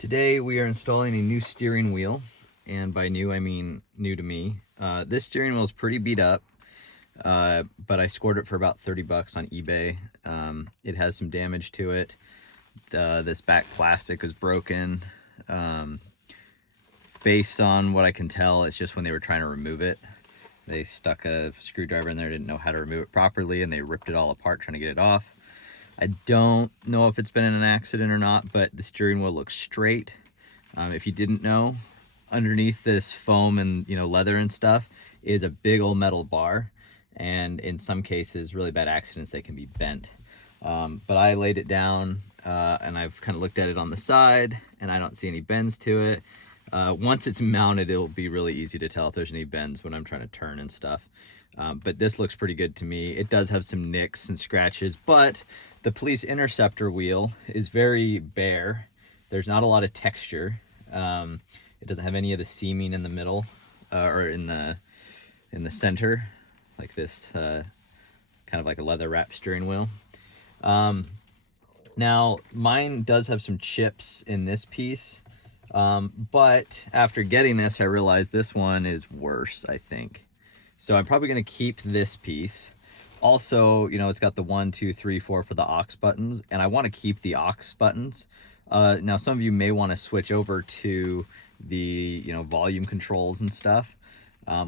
Today we are installing a new steering wheel, and by new I mean new to me. This steering wheel is pretty beat up, but I scored it for about 30 bucks on eBay. It has some damage to it. This back plastic is broken. Based on what I can tell, it's just when they were trying to remove it, they stuck a screwdriver in there, didn't know how to remove it properly, and they ripped it all apart trying to get it off. I don't know if it's been in an accident or not, but the steering wheel looks straight. If you didn't know, underneath this foam and leather and stuff is a big old metal bar, and in some cases, really bad accidents, they can be bent. But I laid it down and I've kind of looked at it on the side, and I don't see any bends to it. Once it's mounted, it'll be really easy to tell if there's any bends when I'm trying to turn and stuff. But this looks pretty good to me. It does have some nicks and scratches, but the police Interceptor wheel is very bare. There's not a lot of texture. It doesn't have any of the seaming in the middle or in the center, like this kind of like a leather wrap steering wheel. Now mine does have some chips in this piece, but after getting this, I realized this one is worse, I think. So I'm probably going to keep this piece. Also, it's got the 1, 2, 3, 4 for the aux buttons, and I want to keep the aux buttons. Now, some of you may want to switch over to the volume controls and stuff,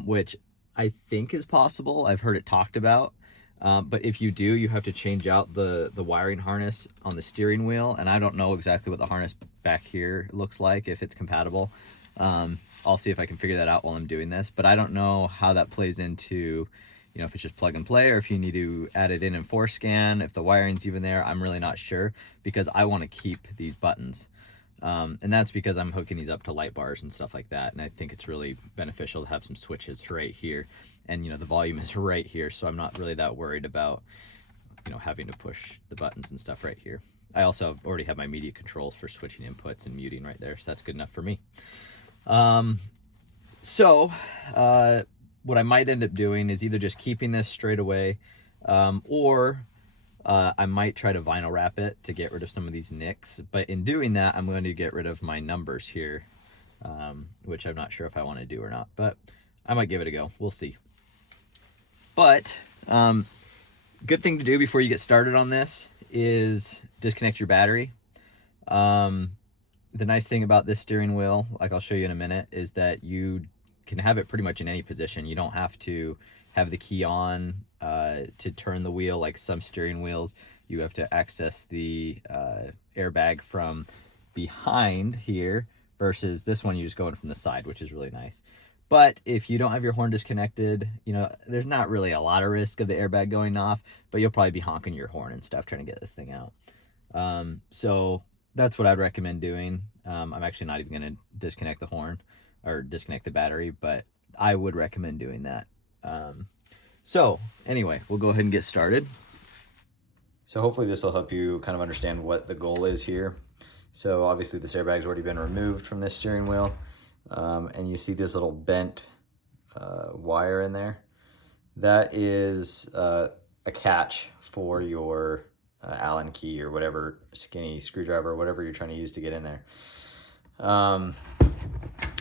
which I think is possible. I've heard it talked about, but if you do, you have to change out the wiring harness on the steering wheel, and I don't know exactly what the harness back here looks like, if it's compatible. I'll see if I can figure that out while I'm doing this, but I don't know how that plays into, if it's just plug and play or if you need to add it in ForScan, if the wiring's even there. I'm really not sure, because I want to keep these buttons. And that's because I'm hooking these up to light bars and stuff like that. And I think it's really beneficial to have some switches right here. And, the volume is right here, so I'm not really that worried about, having to push the buttons and stuff right here. I also already have my media controls for switching inputs and muting right there, so that's good enough for me. What I might end up doing is either just keeping this straight away, or I might try to vinyl wrap it to get rid of some of these nicks. But in doing that, I'm going to get rid of my numbers here, which I'm not sure if I want to do or not, but I might give it a go. We'll see. But good thing to do before you get started on this is disconnect your battery. The nice thing about this steering wheel, like I'll show you in a minute, is that you can have it pretty much in any position. You don't have to have the key on to turn the wheel like some steering wheels. You have to access the airbag from behind here, versus this one you just go in from the side, which is really nice. But if you don't have your horn disconnected, there's not really a lot of risk of the airbag going off, but you'll probably be honking your horn and stuff trying to get this thing out. So that's what I'd recommend doing. I'm actually not even going to disconnect the horn or disconnect the battery, but I would recommend doing that. So anyway, we'll go ahead and get started. So hopefully this will help you kind of understand what the goal is here. So obviously this airbag's already been removed from this steering wheel, and you see this little bent wire in there. That is a catch for your Allen key or whatever skinny screwdriver or whatever you're trying to use to get in there.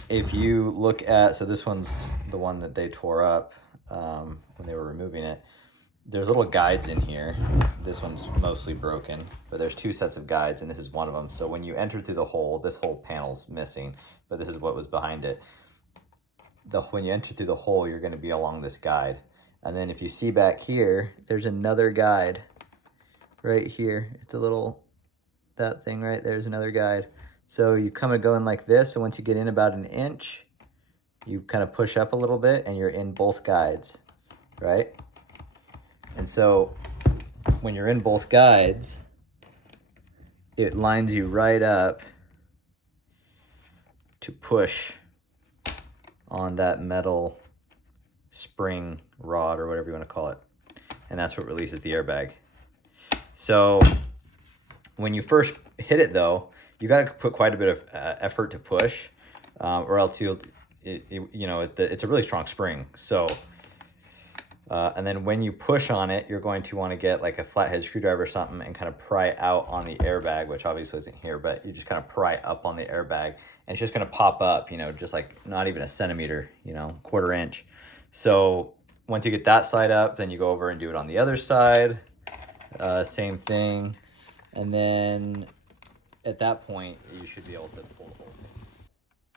If you look at, so this one's the one that they tore up when they were removing it. There's little guides in here. This one's mostly broken, but there's 2 sets of guides, and this is one of them. So when you enter through the hole, this whole panel's missing, but this is what was behind it. When you enter through the hole, you're going to be along this guide. And then if you see back here, there's another guide right here. It's a little, that thing right there's another guide. So you kind of go in like this, and once you get in about an inch, you kind of push up a little bit and you're in both guides, right? And so when you're in both guides, it lines you right up to push on that metal spring rod or whatever you want to call it. And that's what releases the airbag. So when you first hit it though, you got to put quite a bit of effort to push, or else it's a really strong spring. So And then when you push on it, you're going to want to get like a flathead screwdriver or something and kind of pry out on the airbag, which obviously isn't here, but you just kind of pry up on the airbag and it's just going to pop up, you know, just like not even a centimeter, you know, 1/4 inch. So once you get that side up, then you go over and do it on the other side. Same thing. And then at that point, you should be able to pull the whole thing.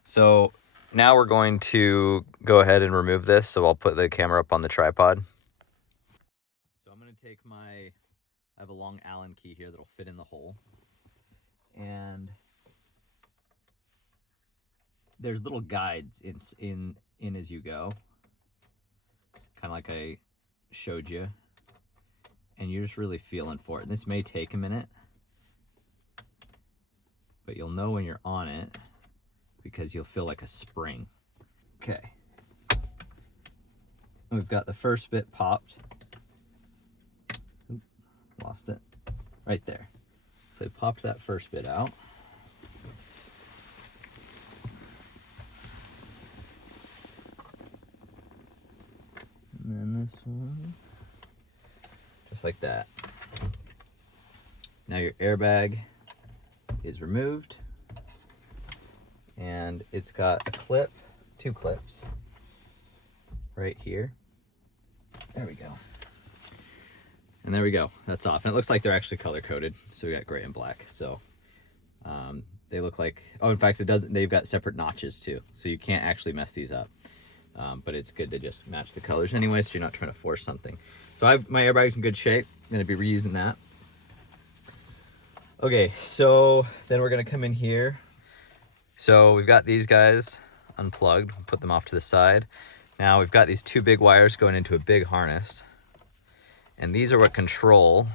So now we're going to go ahead and remove this. So I'll put the camera up on the tripod. So I'm going to take I have a long Allen key here that'll fit in the hole. And there's little guides in as you go. Kind of like I showed you. And you're just really feeling for it. And this may take a minute, but you'll know when you're on it because you'll feel like a spring. Okay. We've got the first bit popped. Oop, lost it. Right there. So I popped that first bit out. And then this one. Just like that. Now your airbag is removed. And it's got a clip, 2 clips, right here. There we go. And there we go. That's off. And it looks like they're actually color coded. So we got gray and black. So they look like, oh, in fact, they've got separate notches too. So you can't actually mess these up. But it's good to just match the colors anyway, so you're not trying to force something. So my airbag's in good shape. I'm going to be reusing that. Okay, so then we're going to come in here. So we've got these guys unplugged. We'll put them off to the side. Now we've got these 2 big wires going into a big harness. And these are what control.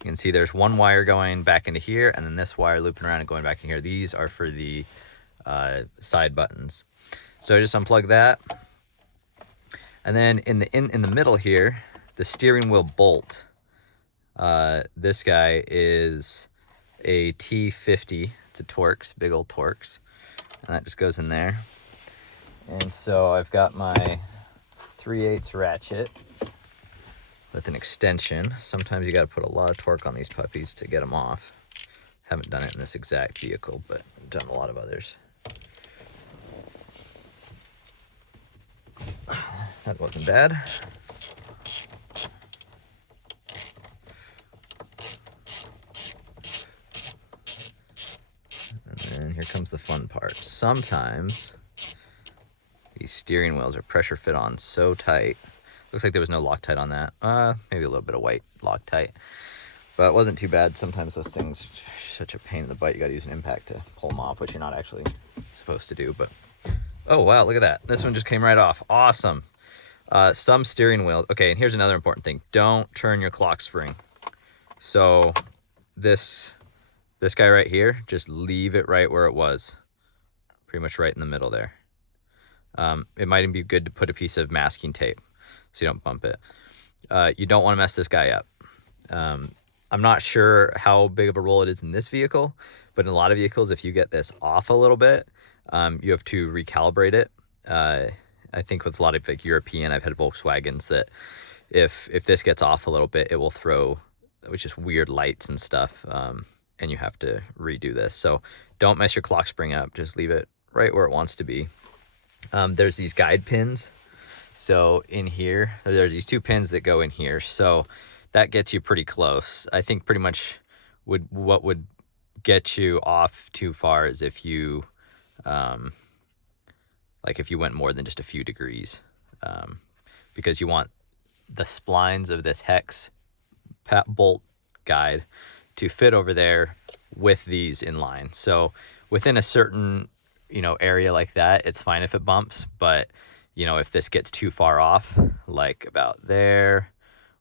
You can see there's 1 wire going back into here, and then this wire looping around and going back in here. These are for the side buttons. So I just unplug that. And then in the middle here, the steering wheel bolt. This guy is a T50. It's a Torx, big old Torx. And that just goes in there. And so I've got my 3/8 ratchet with an extension. Sometimes you got to put a lot of torque on these puppies to get them off. Haven't done it in this exact vehicle, but I've done a lot of others. That wasn't bad. And then here comes the fun part. Sometimes these steering wheels are pressure fit on so tight. Looks like there was no Loctite on that. Maybe a little bit of white Loctite. But it wasn't too bad. Sometimes those things are such a pain in the butt. You got to use an impact to pull them off, which you're not actually supposed to do. But oh, wow, look at that. This one just came right off. Awesome. Some steering wheels. Okay, and here's another important thing. Don't turn your clock spring. So this guy right here, just leave it right where it was. Pretty much right in the middle there. It might even be good to put a piece of masking tape so you don't bump it. You don't want to mess this guy up. I'm not sure how big of a roll it is in this vehicle, but in a lot of vehicles, if you get this off a little bit, you have to recalibrate it. I think with a lot of like European, I've had Volkswagens that if this gets off a little bit, it will throw, which is weird lights and stuff, and you have to redo this. So don't mess your clock spring up. Just leave it right where it wants to be. There's these guide pins. So in here, there are these 2 pins that go in here. So that gets you pretty close. I think pretty much what would get you off too far is if you, like if you went more than just a few degrees, because you want the splines of this hex bolt guide to fit over there with these in line. So within a certain, area like that, it's fine if it bumps, but if this gets too far off, like about there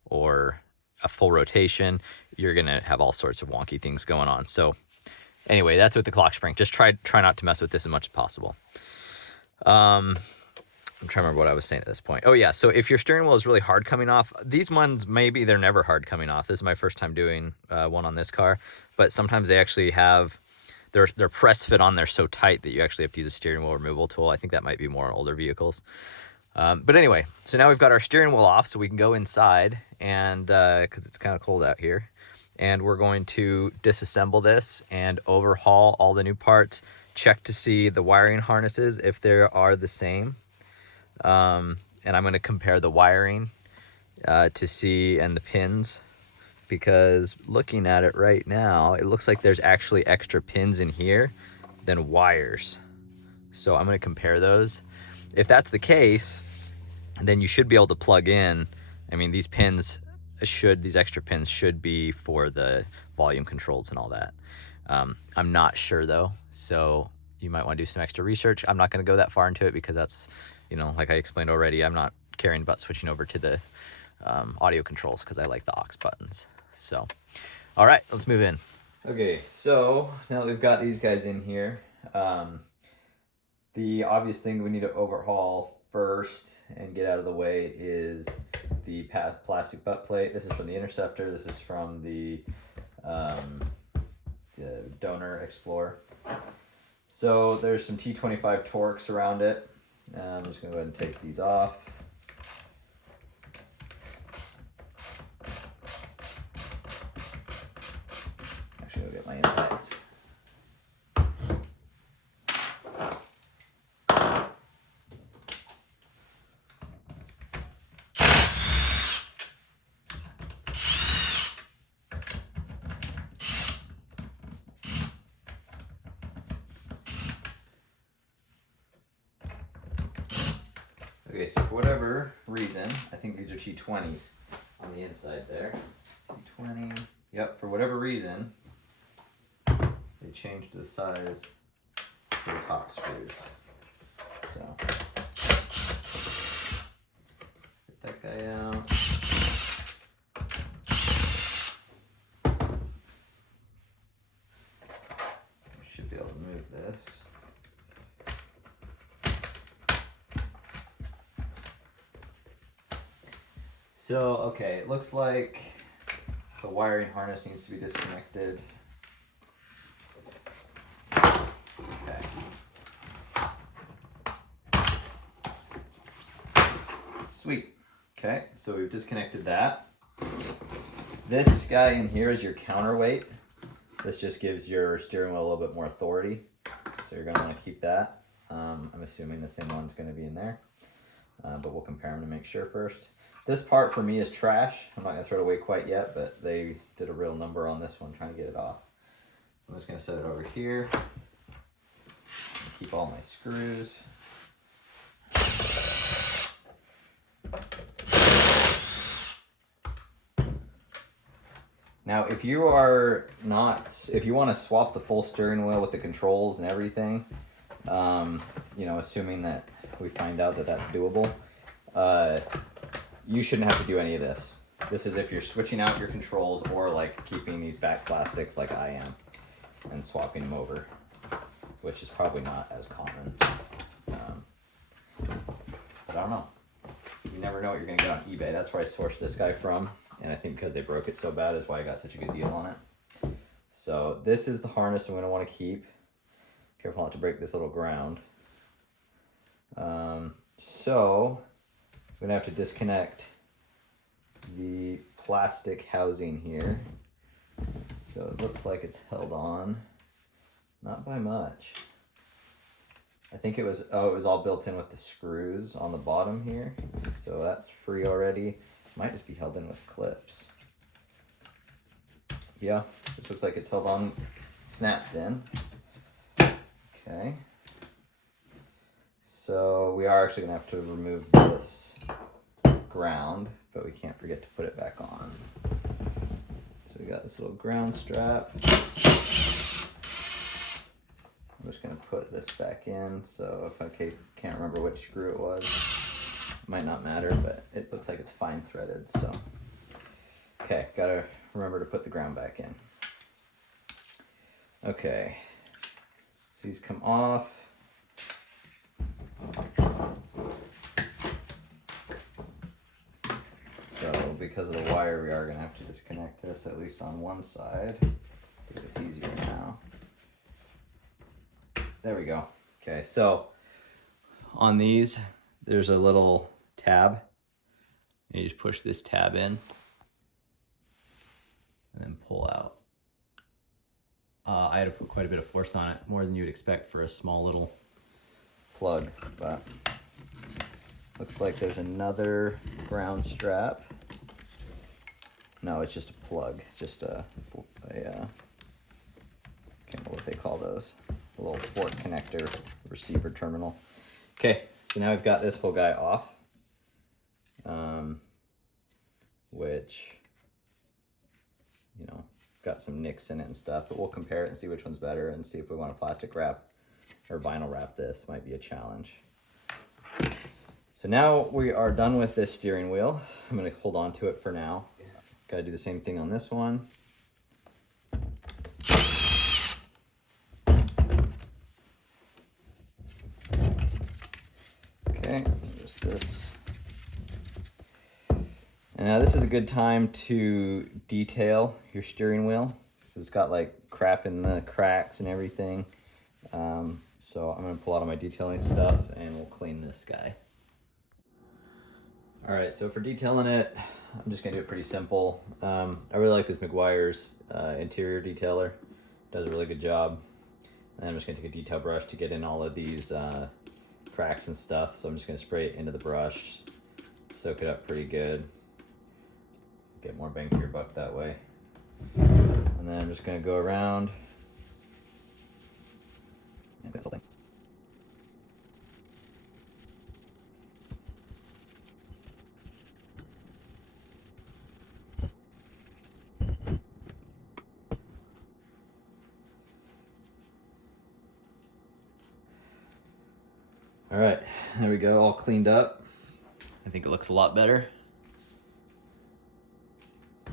or a full rotation, you're going to have all sorts of wonky things going on. So anyway, that's with the clock spring. Just try not to mess with this as much as possible. I'm trying to remember what I was saying at this point. Oh yeah, so if your steering wheel is really hard coming off, these ones, maybe they're never hard coming off. This is my first time doing one on this car, but sometimes they actually have, they're press fit on there so tight that you actually have to use a steering wheel removal tool. I think that might be more on older vehicles. But anyway, so now we've got our steering wheel off, so we can go inside, and because it's kind of cold out here, and we're going to disassemble this and overhaul all the new parts, check to see the wiring harnesses if they are the same, and I'm going to compare the wiring to see, and the pins, because looking at it right now, it looks like there's actually extra pins in here than wires. So I'm going to compare those. If that's the case, then you should be able to plug in. I mean, these extra pins should be for the volume controls and all that. I'm not sure though, so you might want to do some extra research. I'm not going to go that far into it because that's, you know, like I explained already, I'm not caring about switching over to the audio controls because I like the aux buttons. So, all right, let's move in. Okay, so now that we've got these guys in here, the obvious thing we need to overhaul first and get out of the way is the plastic butt plate. This is from the Interceptor. This is from the Donor Explorer. So there's some T25 Torx around it. I'm just going to go ahead and take these off. Actually, I'll get my impact. Okay, so for whatever reason, I think these are T20s on the inside there. T20, yep, for whatever reason, they changed the size for the top screws. So, get that guy out. We should be able to move this. So, okay, it looks like the wiring harness needs to be disconnected. Okay. Sweet. Okay, so we've disconnected that. This guy in here is your counterweight. This just gives your steering wheel a little bit more authority. So you're going to want to keep that. I'm assuming the same one's going to be in there. But we'll compare them to make sure first. This part for me is trash. I'm not going to throw it away quite yet, but they did a real number on this one trying to get it off. So I'm just going to set it over here. Keep all my screws. Now, if you want to swap the full steering wheel with the controls and everything, you know, assuming that we find out that that's doable, you shouldn't have to do any of this. This is if you're switching out your controls or like keeping these back plastics like I am and swapping them over, which is probably not as common. But I don't know. You never know what you're going to get on eBay. That's where I sourced this guy from. And I think because they broke it so bad is why I got such a good deal on it. So this is the harness I'm going to want to keep. Careful not to break this little ground. So I'm going to have to disconnect the plastic housing here. So it looks like it's held on, not by much. I think it was all built in with the screws on the bottom here. So that's free already. Might just be held in with clips. Yeah, this looks like it's held on, snapped in. Okay. So we are actually gonna have to remove this ground, but we can't forget to put it back on. So we got this little ground strap. I'm just gonna put this back in. So if I can't remember which screw it was, it might not matter, but it looks like it's fine threaded. So, okay, gotta remember to put the ground back in. Okay, so these come off. So because of the wire, we are gonna have to disconnect this at least on one side. If it's easier now. There we go. Okay, so on these, there's a little tab. And you just push this tab in and then pull out. I had to put quite a bit of force on it, more than you'd expect for a small little plug, but looks like there's another ground strap. No, it's just a plug. It's just a can't remember what they call those. A little port connector, receiver terminal. Okay, so now we've got this whole guy off, which, you know, got some nicks in it and stuff, but we'll compare it and see which one's better and see if we want to plastic wrap or vinyl wrap this. Might be a challenge. So now we are done with this steering wheel. I'm going to hold on to it for now. Got to do the same thing on this one. Okay, just this. And now this is a good time to detail your steering wheel. So it's got like crap in the cracks and everything. So I'm gonna pull out all my detailing stuff and we'll clean this guy. All right, so for detailing it, I'm just gonna do it pretty simple. I really like this Meguiar's interior detailer. Does a really good job. And I'm just gonna take a detail brush to get in all of these cracks and stuff. So I'm just gonna spray it into the brush, soak it up pretty good. Get more bang for your buck that way. And then I'm just gonna go around and clean this whole thing. All right, there we go, all cleaned up. I think it looks a lot better.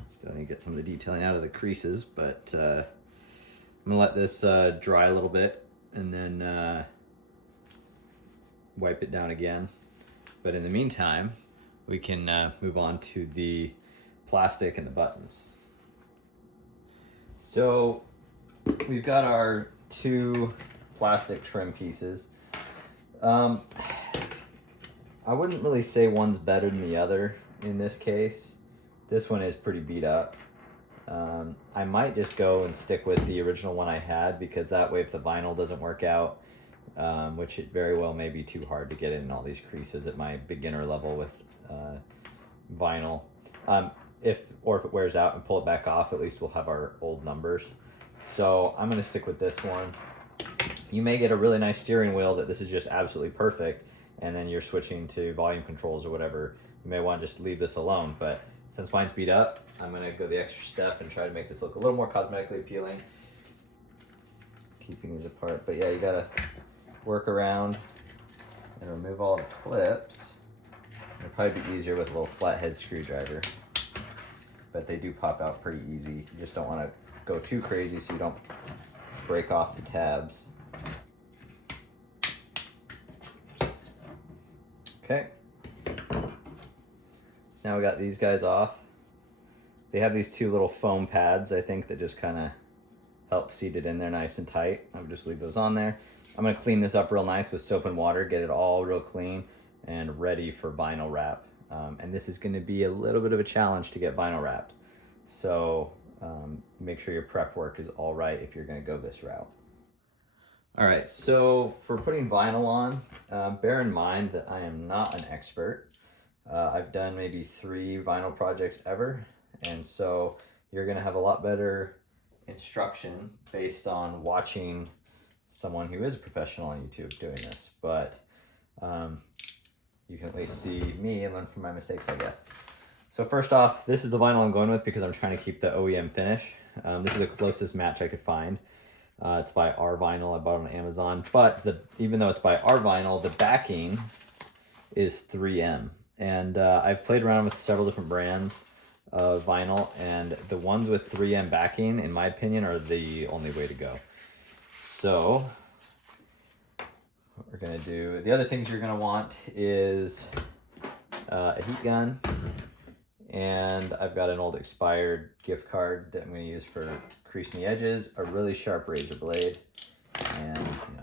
Still need to get some of the detailing out of the creases, but I'm gonna let this dry a little bit and then wipe it down again. But in the meantime, we can move on to the plastic and the buttons. So we've got our two plastic trim pieces. I wouldn't really say one's better than the other in this case. This one is pretty beat up. I might just go and stick with the original one I had, because that way if the vinyl doesn't work out, which it very well may be too hard to get in all these creases at my beginner level with vinyl. If it wears out and pull it back off, at least we'll have our old numbers. So I'm gonna stick with this one. You may get a really nice steering wheel that this is just absolutely perfect, and then you're switching to volume controls or whatever. You may want to just leave this alone, but since mine's beat up, I'm gonna go the extra step and try to make this look a little more cosmetically appealing. Keeping these apart, but yeah, you gotta work around and remove all the clips. It'll probably be easier with a little flathead screwdriver, but they do pop out pretty easy. You just don't wanna go too crazy so you don't break off the tabs. Okay. So now we got these guys off. They have these two little foam pads, I think, that just kind of help seat it in there nice and tight. I would just leave those on there. I'm gonna clean this up real nice with soap and water, get it all real clean and ready for vinyl wrap. And this is gonna be a little bit of a challenge to get vinyl wrapped. So make sure your prep work is all right if you're gonna go this route. All right, so for putting vinyl on, bear in mind that I am not an expert. I've done maybe 3 vinyl projects ever, and so you're gonna have a lot better instruction based on watching someone who is a professional on YouTube doing this, but you can at least see me and learn from my mistakes, I guess. So first off, this is the vinyl I'm going with because I'm trying to keep the OEM finish. This is the closest match I could find. It's by R Vinyl. I bought it on Amazon, but even though it's by R Vinyl, the backing is 3M. And I've played around with several different brands of vinyl, and the ones with 3M backing, in my opinion, are the only way to go. So what we're gonna do, the other things you're gonna want is a heat gun, and I've got an old expired gift card that I'm gonna use for creasing the edges, a really sharp razor blade, and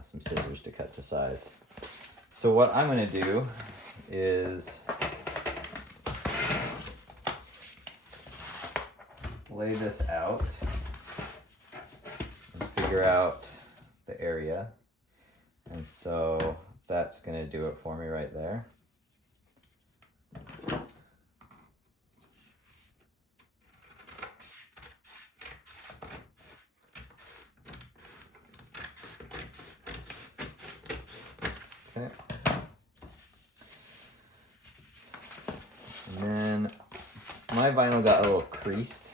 some scissors to cut to size. So what I'm gonna do is lay this out and figure out the area. And so that's going to do it for me right there. Okay. And then my vinyl got a little creased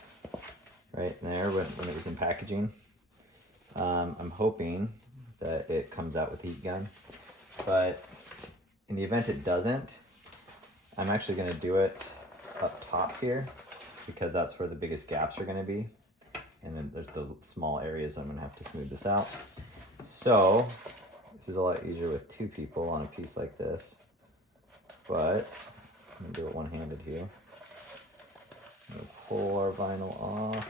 right there when it was in packaging. I'm hoping that it comes out with heat gun, but in the event it doesn't, I'm actually going to do it up top here because that's where the biggest gaps are going to be, and then there's the small areas I'm going to have to smooth this out. So this is a lot easier with two people on a piece like this, but I'm going to do it one-handed here. I'm going to pull our vinyl off.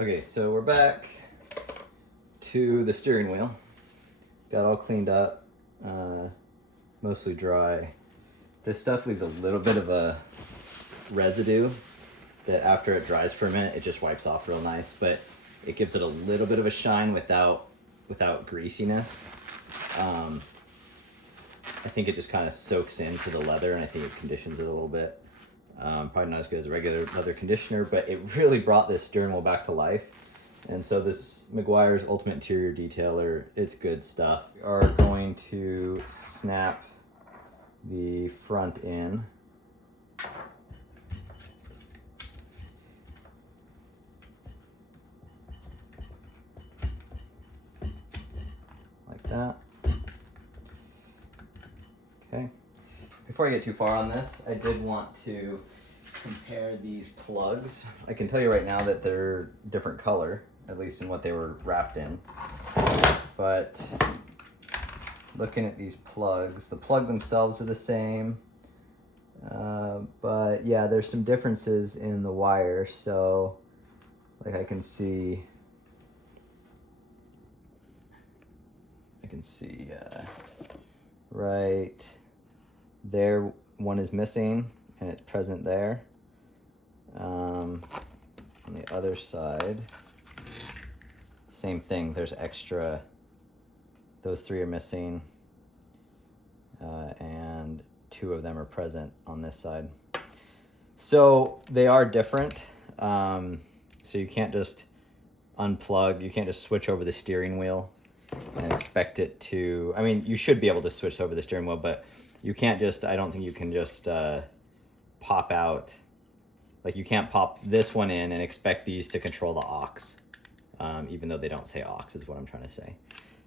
Okay, so we're back to the steering wheel. Got all cleaned up, mostly dry. This stuff leaves a little bit of a residue that after it dries for a minute, it just wipes off real nice, but it gives it a little bit of a shine without greasiness. I think it just kind of soaks into the leather, and I think it conditions it a little bit. Probably not as good as a regular leather conditioner, but it really brought this steering wheel back to life. And so this Meguiar's Ultimate Interior Detailer, it's good stuff. We are going to snap the front in. Like that. Okay. Before I get too far on this, I did want to compare these plugs. I can tell you right now that they're different color, at least in what they were wrapped in. But looking at these plugs, the plug themselves are the same. But yeah, there's some differences in the wire. So like I can see right There, one is missing and it's present there. On the other side, same thing, there's extra, those 3 are missing, and 2 of them are present on this side. So they are different. So you can't just unplug, you can't just switch over the steering wheel and expect it to, I mean, you should be able to switch over the steering wheel, but you can't just, I don't think you can just pop out, like you can't pop this one in and expect these to control the aux, even though they don't say aux is what I'm trying to say.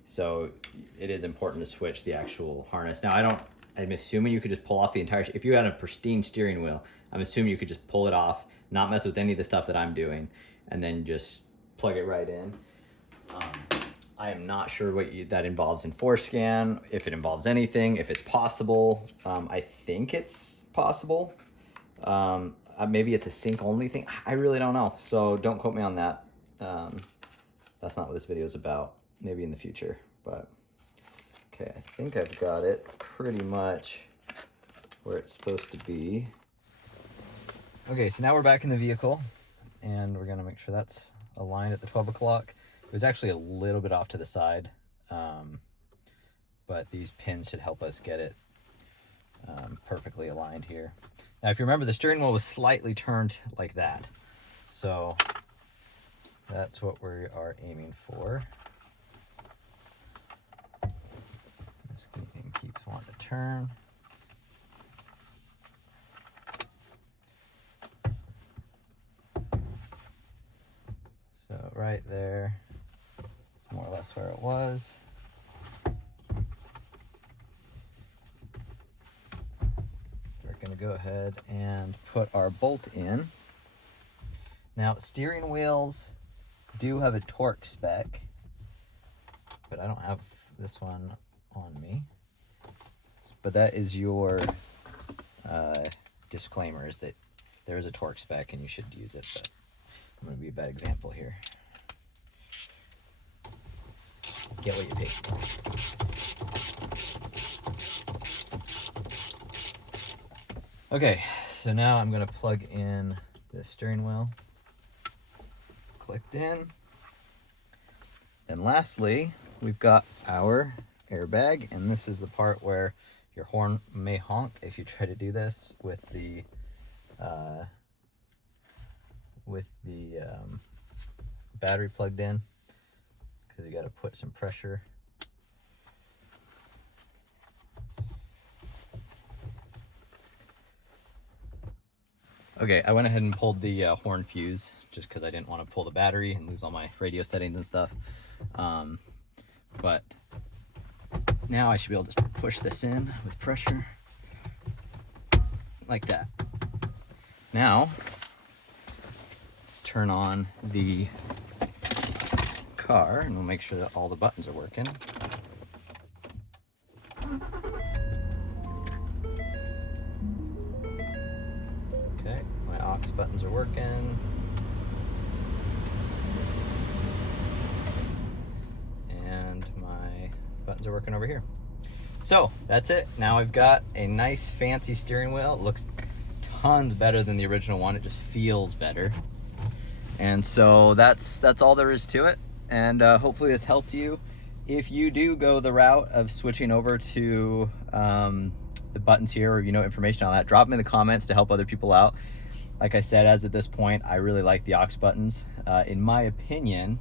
So it is important to switch the actual harness. Now I'm assuming you could just pull off the entire, if you had a pristine steering wheel, I'm assuming you could just pull it off, not mess with any of the stuff that I'm doing, and then just plug it right in. I am not sure what that involves in Forescan, if it involves anything, if it's possible. I think it's possible. Maybe it's a sync only thing. I really don't know. So don't quote me on that. That's not what this video is about. Maybe in the future, but okay, I think I've got it pretty much where it's supposed to be. Okay, so now we're back in the vehicle and we're gonna make sure that's aligned at the 12 o'clock. It was actually a little bit off to the side, but these pins should help us get it perfectly aligned here. Now, if you remember, the steering wheel was slightly turned like that. So that's what we are aiming for. This thing keeps wanting to turn. So right there, more or less where it was. We're gonna go ahead and put our bolt in. Now, steering wheels do have a torque spec, but I don't have this one on me. But that is your disclaimer, is that there is a torque spec and you should use it, but I'm going to be a bad example here. Get what you pay for. Okay, so now I'm going to plug in the steering wheel. Clicked in. And lastly, we've got our airbag, and this is the part where your horn may honk if you try to do this with the battery plugged in, because you got to put some pressure. Okay, I went ahead and pulled the horn fuse just because I didn't want to pull the battery and lose all my radio settings and stuff. But now I should be able to just push this in with pressure like that. Now, turn on the car and we'll make sure that all the buttons are working. Okay, my aux buttons are working. And my buttons are working over here. So that's it. Now I've got a nice fancy steering wheel. It looks tons better than the original one. It just feels better. And so that's all there is to it. And hopefully this helped you. If you do go the route of switching over to the buttons here, or information on that, drop them in the comments to help other people out. Like I said, as at this point, I really like the aux buttons. In my opinion,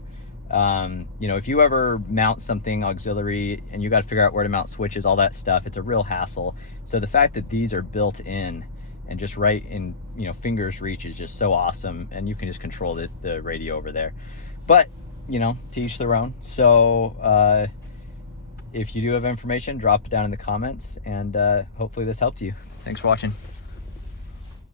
if you ever mount something auxiliary and you got to figure out where to mount switches, all that stuff, it's a real hassle. So the fact that these are built in and just right in fingers reach is just so awesome, and you can just control the radio over there. But to each their own. So if you do have information, drop it down in the comments, and hopefully this helped you. Thanks for watching.